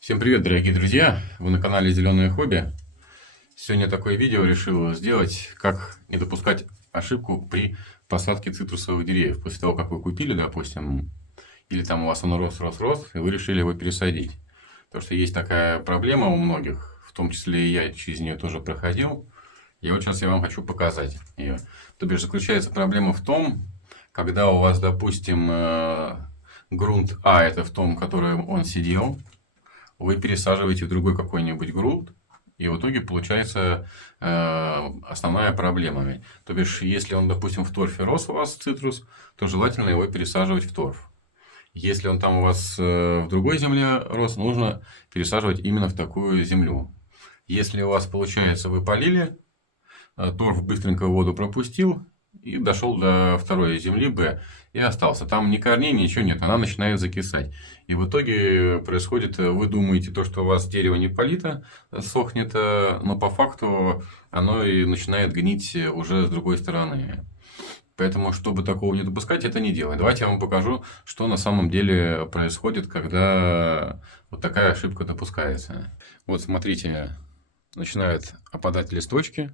Всем привет, дорогие друзья! Вы на канале Зеленое хобби. Сегодня такое видео решил сделать, как не допускать ошибку при посадке цитрусовых деревьев. После того, как вы купили, допустим, или там у вас он рос, и вы решили его пересадить. Потому что есть такая проблема у многих, в том числе и я через нее тоже проходил. И вот сейчас я вам хочу показать ее. То бишь заключается проблема в том, когда у вас, допустим, грунт А, это в том, который он сидел, вы пересаживаете в другой какой-нибудь грунт, и в итоге получается основная проблема. То бишь, если он, допустим, в торфе рос у вас цитрус, то желательно его пересаживать в торф. Если он там у вас в другой земле рос, нужно пересаживать именно в такую землю. Если у вас получается, вы полили, торф быстренько воду пропустил и дошел до второй земли Б и остался. Там ни корней, ничего нет, она начинает закисать. И в итоге происходит, вы думаете, то, что у вас дерево не полито, сохнет, но по факту оно и начинает гнить уже с другой стороны. Поэтому, чтобы такого не допускать, это не делай. Давайте я вам покажу, что на самом деле происходит, когда вот такая ошибка допускается. Вот смотрите, начинают опадать листочки.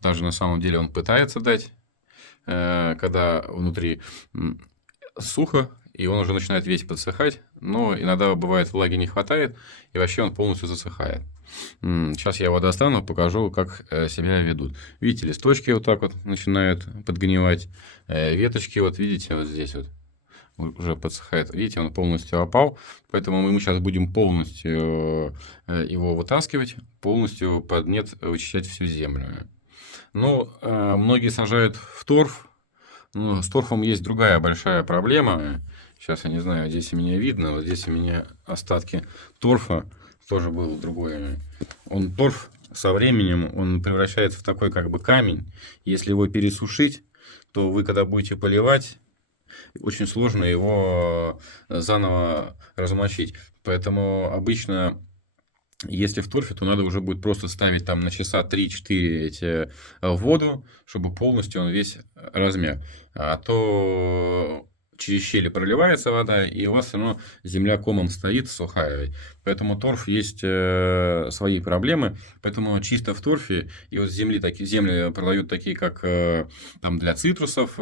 Даже на самом деле он пытается дать, когда внутри сухо, и он уже начинает весь подсыхать. Но иногда бывает влаги не хватает, и вообще он полностью засыхает. Сейчас я его достану, покажу, как себя ведут. Видите, листочки вот так вот начинают подгнивать. Веточки, вот видите, вот здесь вот уже подсыхает. Видите, он полностью опал. Поэтому мы сейчас будем полностью его вытаскивать, полностью под нет вычищать всю землю. Ну, многие сажают в торф. Но с торфом есть другая большая проблема. Сейчас я не знаю, здесь у меня видно, вот здесь у меня остатки торфа. Тоже был другой. Торф со временем он превращается в такой как бы камень. Если его пересушить, то вы когда будете поливать, очень сложно его заново размочить. Поэтому обычно, если в торфе, то надо уже будет просто ставить там на часа 3-4 эти в воду, чтобы полностью он весь размяк. А то через щели проливается вода, и у вас все равно земля комом стоит, сухая. Поэтому торф есть свои проблемы. Поэтому чисто в торфе, и вот земли продают такие, как там для цитрусов,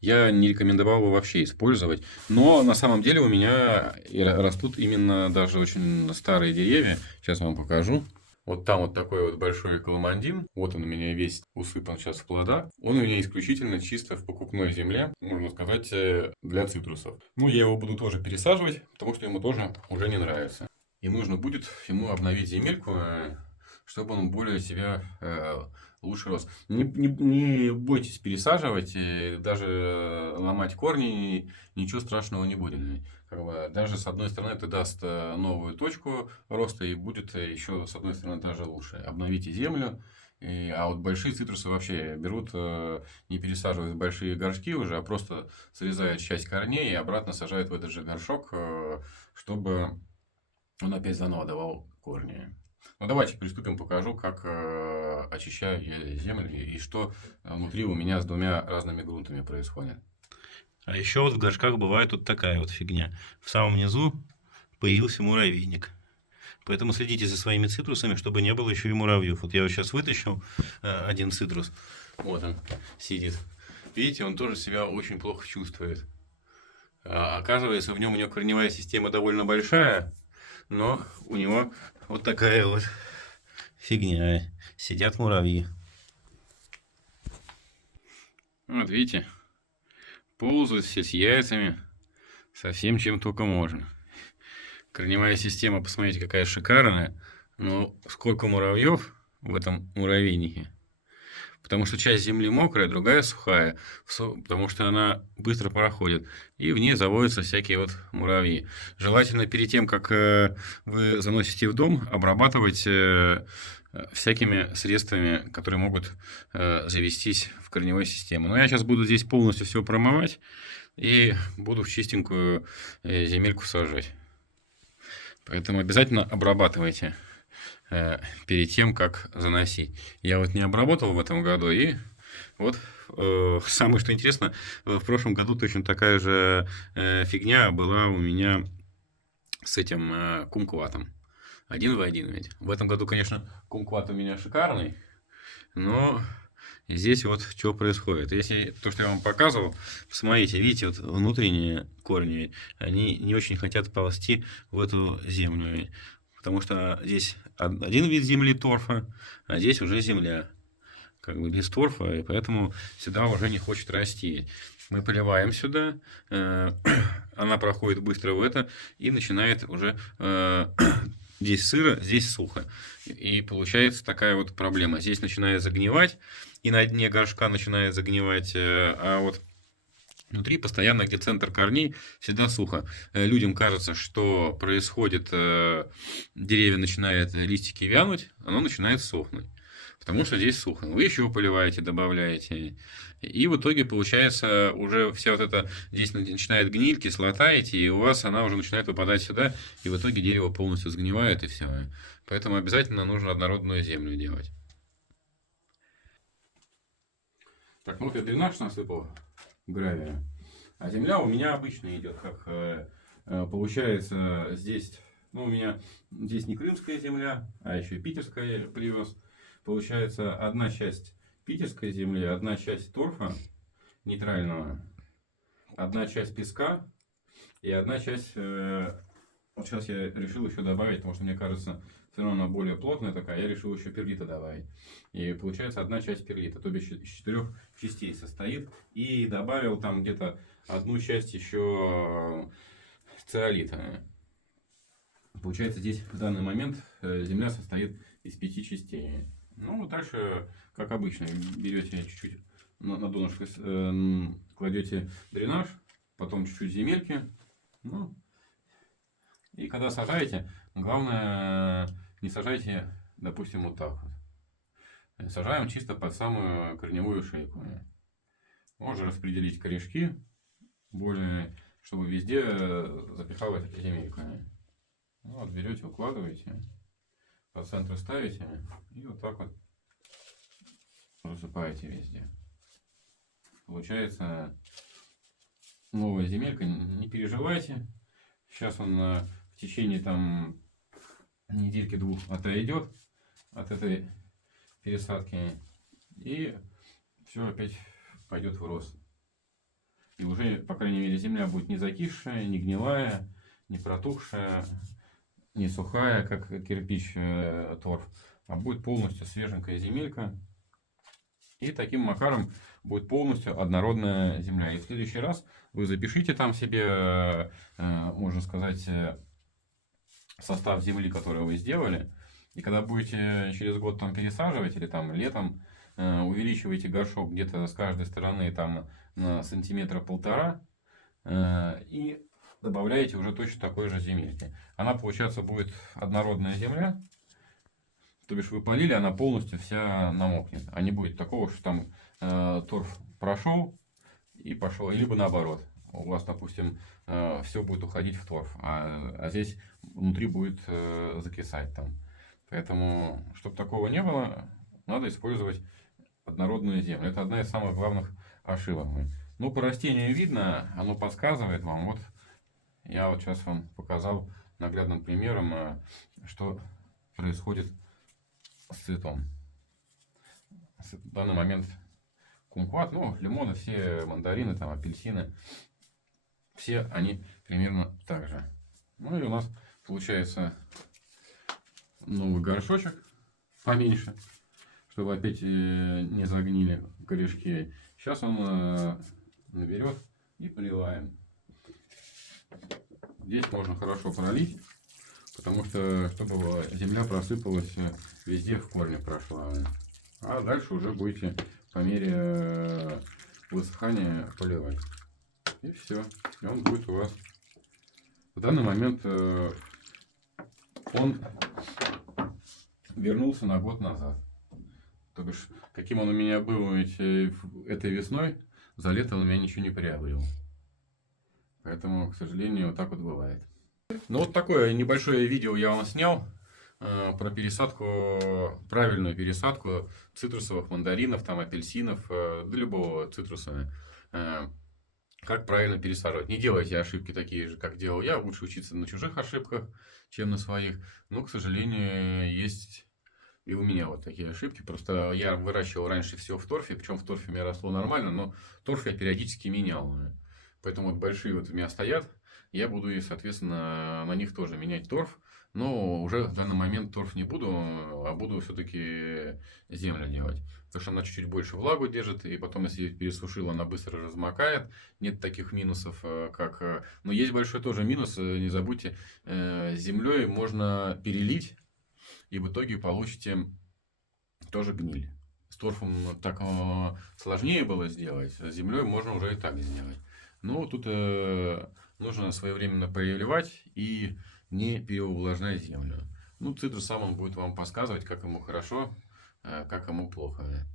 я не рекомендовал бы вообще использовать. Но на самом деле у меня растут именно даже очень старые деревья. Сейчас вам покажу. Вот там вот такой вот большой коломандин. Вот он у меня весь усыпан сейчас в плодах. Он у меня исключительно чисто в покупной земле, можно сказать, для цитрусов. Ну, я его буду тоже пересаживать, потому что ему тоже уже не нравится. И нужно будет ему обновить земельку, чтобы он более себя лучше рос. Не бойтесь пересаживать, даже ломать корни, ничего страшного не будет. Как бы, даже с одной стороны это даст новую точку роста и будет еще с одной стороны даже лучше. Обновите землю. А вот большие цитрусы вообще берут, не пересаживают в большие горшки уже, а просто срезают часть корней и обратно сажают в этот же горшок, чтобы он опять заново давал корни. Ну, давайте приступим, покажу, как очищаю я землю и что внутри у меня с двумя разными грунтами происходит. А еще вот в горшках бывает вот такая вот фигня. В самом низу появился муравейник. Поэтому следите за своими цитрусами, чтобы не было еще и муравьев. Вот я вот сейчас вытащил один цитрус. Вот он сидит. Видите, он тоже себя очень плохо чувствует. Оказывается, у него корневая система довольно большая, но у него вот такая вот фигня. Сидят муравьи. Вот видите, ползают все с яйцами, со всем чем только можно. Корневая система, посмотрите, какая шикарная. Но сколько муравьев в этом муравейнике. Потому что часть земли мокрая, другая сухая, потому что она быстро проходит. И в ней заводятся всякие вот муравьи. Желательно перед тем, как вы заносите в дом, обрабатывать всякими средствами, которые могут завестись в корневой системе. Но я сейчас буду здесь полностью все промывать и буду в чистенькую земельку сажать. Поэтому обязательно обрабатывайте перед тем, как заносить. Я вот не обработал в этом году, и вот самое что интересно, в прошлом году точно такая же фигня была у меня с этим кумкватом. один в один ведь. В этом году, конечно, кумкват у меня шикарный, но здесь вот что происходит. Если то, что я вам показывал, посмотрите, видите, вот внутренние корни, они не очень хотят ползти в эту землю. Потому что здесь один вид земли торфа, а здесь уже земля, как бы без торфа, и поэтому сюда уже не хочет расти. Мы поливаем сюда, она проходит быстро в это и начинает уже здесь сыро, здесь сухо. И получается такая вот проблема. Здесь начинает загнивать, и на дне горшка начинает загнивать, а вот внутри постоянно, где центр корней, всегда сухо. Людям кажется, что происходит, деревья начинают, листики вянуть, оно начинает сохнуть. Потому что здесь сухо. Вы еще поливаете, добавляете. И в итоге получается уже вся вот эта, здесь начинает гниль, кислота идти, и у вас она уже начинает выпадать сюда, и в итоге дерево полностью сгнивает, и все. Поэтому обязательно нужно однородную землю делать. Так, ну вот я дренаж насыпал гравия. А земля у меня обычно идет, как получается здесь, ну у меня здесь не крымская земля, а еще и питерская я привез. Получается одна часть питерской земли, одна часть торфа нейтрального, одна часть песка и одна часть, вот сейчас я решил еще добавить, потому что мне кажется, все равно она более плотная такая, я решил еще перлита добавить. И получается одна часть перлита, то бишь из 4 частей состоит. И добавил там где-то одну часть еще циолита. Получается здесь в данный момент земля состоит из 5 частей. Ну, дальше, как обычно, берете чуть-чуть на донышко, кладете дренаж, потом чуть-чуть земельки. Ну, и когда сажаете, главное, не сажайте, допустим, вот так вот. Сажаем чисто под самую корневую шейку. Можно распределить корешки, более, чтобы везде запихалась земелька. Вот, берете, укладываете, по центру ставите и вот так вот засыпаете везде. Получается новая земелька, не переживайте. Сейчас он в течение там недельки-двух отойдет от этой пересадки, и все опять пойдет в рост. И уже, по крайней мере, земля будет не закисшая, не гнилая, не протухшая, не сухая, как кирпич, торф, а будет полностью свеженькая земелька. И таким макаром будет полностью однородная земля. И в следующий раз вы запишите там себе, можно сказать, состав земли, который вы сделали. И когда будете через год там пересаживать или там летом, увеличивайте горшок где-то с каждой стороны там на сантиметра полтора и добавляете уже точно такой же земельки. Она, получается, будет однородная земля. То бишь вы полили, она полностью вся намокнет. А не будет такого, что там торф прошел и пошел. Либо наоборот. У вас, допустим, все будет уходить в торф, а здесь внутри будет закисать там. Поэтому, чтобы такого не было, надо использовать однородную землю. Это одна из самых главных ошибок. Ну, по растению видно, оно подсказывает вам. Вот я вот сейчас вам показал наглядным примером, что происходит с цветом. В данный момент кумкват, ну, лимоны, все мандарины, там, апельсины, все они примерно так же. Ну и у нас получается новый горшочек поменьше, чтобы опять не загнили корешки. Сейчас он наберет и поливаем. Здесь можно хорошо пролить, потому что чтобы земля просыпалась везде, в корне прошла. А дальше уже будете по мере высыхания поливать. И все. И он будет у вас. В данный момент он вернулся на год назад. То бишь, каким он у меня был этой весной, за лето он у меня ничего не приобрел. Поэтому, к сожалению, вот так вот бывает. Ну вот такое небольшое видео я вам снял про пересадку, правильную пересадку цитрусовых мандаринов, там апельсинов, да любого цитруса. как правильно пересаживать. Не делайте ошибки такие же, как делал я. Лучше учиться на чужих ошибках, чем на своих. Но, к сожалению, есть и у меня вот такие ошибки. Просто я выращивал раньше все в торфе. Причем в торфе у меня росло нормально, но торф я периодически менял. Поэтому вот большие вот у меня стоят. Я буду, и, соответственно, на них тоже менять торф. Но уже в данный момент торф не буду, а буду все-таки землю делать. Потому что она чуть-чуть больше влагу держит, и потом, если ее пересушил, она быстро размокает. Нет таких минусов, как... Но есть большой тоже минус, не забудьте, землей можно перелить, и в итоге получите тоже гниль. С торфом так сложнее было сделать, с землей можно уже и так сделать. Но тут нужно своевременно проливать и не переувлажнять землю. Ну, цитрус сам он будет вам подсказывать, как ему хорошо, как ему плохо.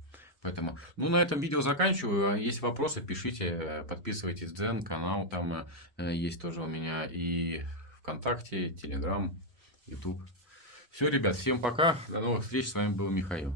Поэтому, ну, на этом видео заканчиваю. Есть вопросы, пишите, подписывайтесь в Дзен, канал там есть тоже у меня и ВКонтакте, Телеграм, Ютуб. Все, ребят, всем пока, до новых встреч, с вами был Михаил.